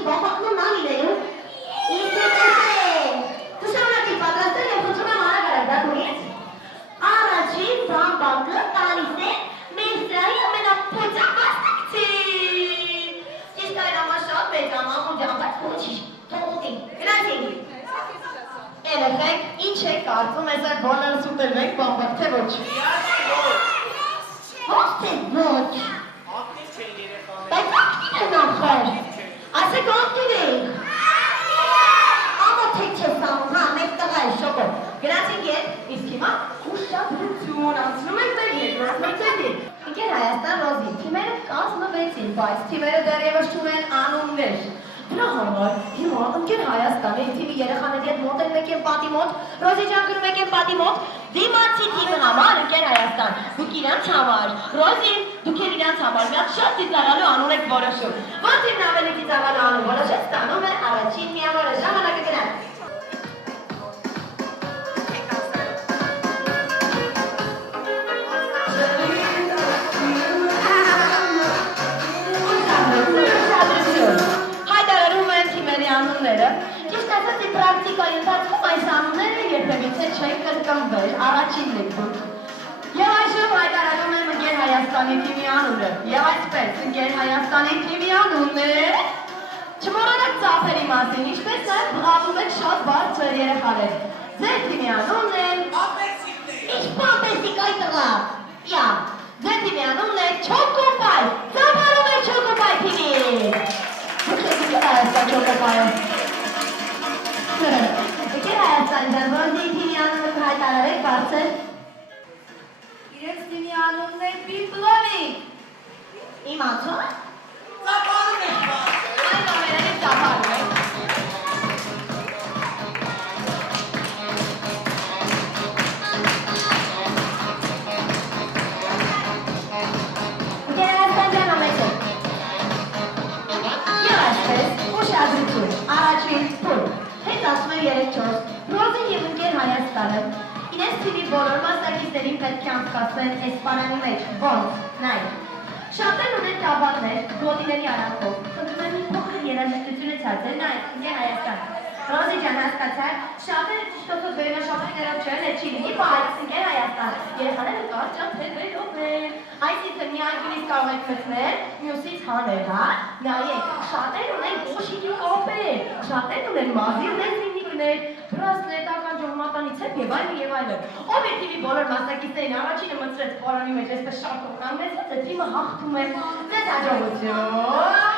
Առաջին բամբակն նալին է ու Դու շարունակի պատրաստել և խնդրում եմ արագ դատունից Առաջին բամբակը տալիս է մեր սրահի ամենափոճակ մասնակցին Իսկ այդ ամա շատ մեծ ամամուջան, բայց ոչի, թողուտին, գրացին Երեխեք, ինչ եք կարծում ես այդ բոլորս ուտելվենք բամբակ թե ոչ Ո՞վ թե ոչ Բայց ակտին է նախար Ասեք ակտին եք Ամա թեք չես անում, հա, մեկ տղա է շոկո Գրացին գետ, իսկ հիմա ուշադրություն, անցնում ենք մեր երկրորդ մրցույթին Ընկեր Հայաստան Ռոզի, թիմերը կազմվեցին, բայց թիմերը դեռևս չունեն անուններ Դրա համար հիմա ընկեր Հայաստանի թիմի երեխաների հետ մոտեն մեկ են պատի մոտ, Ռոզի ջան գրում եք են պատի մոտ, դիմացի թիմը համար ընկեր Հայաստան, դուք իրանց համար, Ռոզի, դուք էլ իրանց համար, մի հատ շատ ծիծաղալու անուն եք որոշում, որ թիմն ավելի ծիծաղալու անուն որոշեց, ստանում է առաջին միավորը, ժամանակը գնանք։ Ճիշտ ասած իմ պրակտիկայի ընթացքում այս անունները երբևիցե չեն կրկնվել, առաջինն եք դուք։ Եվ այժմ հայտարարում եմ ընկեր Հայաստանի թիմի անունը։ Եվ այսպես ընկեր Հայաստանի թիմի անունն է չմոռանաք ծափերի մասին, ինչպես նաև բղավում եք շատ բարձր երեխաներ։ Ձեր թիմի անունն է Ինչ պամպեսիկ այդ տղա։ Յա, ձեր թիմի անունն է Չոկոպայ։ Ծափարում եք Չոկոպայ թիմին։ Դուք եք ընկեր Հայաստան Չոկոպայը։ Եկեր Հայաստան ջան, Ռոզի թիմի անունը հայտարարեք բարձր։ Իրենց թիմի անունն է Պիպլովի։ Իմացո՞ւմ։ Ծափարում եք բարձր Այդ ամենից ծափարում եք։ Եկեր Հայաստան ջան ամեցեք։ Եվ այսպես, ուշադրություն, առաջին փուլ։ Հետ ասում եմ 3-4, Ռոզին և ընկեր Հայաստանը իրենց թիմի բոլոր մասնակիցներին պետք է անցկացվեն էսպանանի մեջ, ոնց, նայ։ Շատերն ունեն տաբաններ, գոտիների արանքով, խնդրում եմ մի փոքր երաժշտություն է ցածել, նայ, ընկեր Հայաստան։ Ռոզի ջան հասկացար, շատերը ճիշտոցով վերնաշապիկներով չեն, է չի լինի, բայց ընկեր Հայաստան, երեխաները կարճ ճամփերով են, այսինքն մի անկյունից կարող եք մտնել, մյուսից հանել, հա, նայեք, շատեր ունեն կոշիկի կոպեր, շատեր ունեն մազի ունեն զինիկներ, բրասլետ, ականջով մատանի ցեպ եւ այլն։ Օբյեկտիվի բոլոր մասնակիցներին առաջինը մտցրեց խորանի մեջ, այսպես շարքով կանգնեցած, այդ թիմը հաղթում է։ Ձեզ հաջողություն։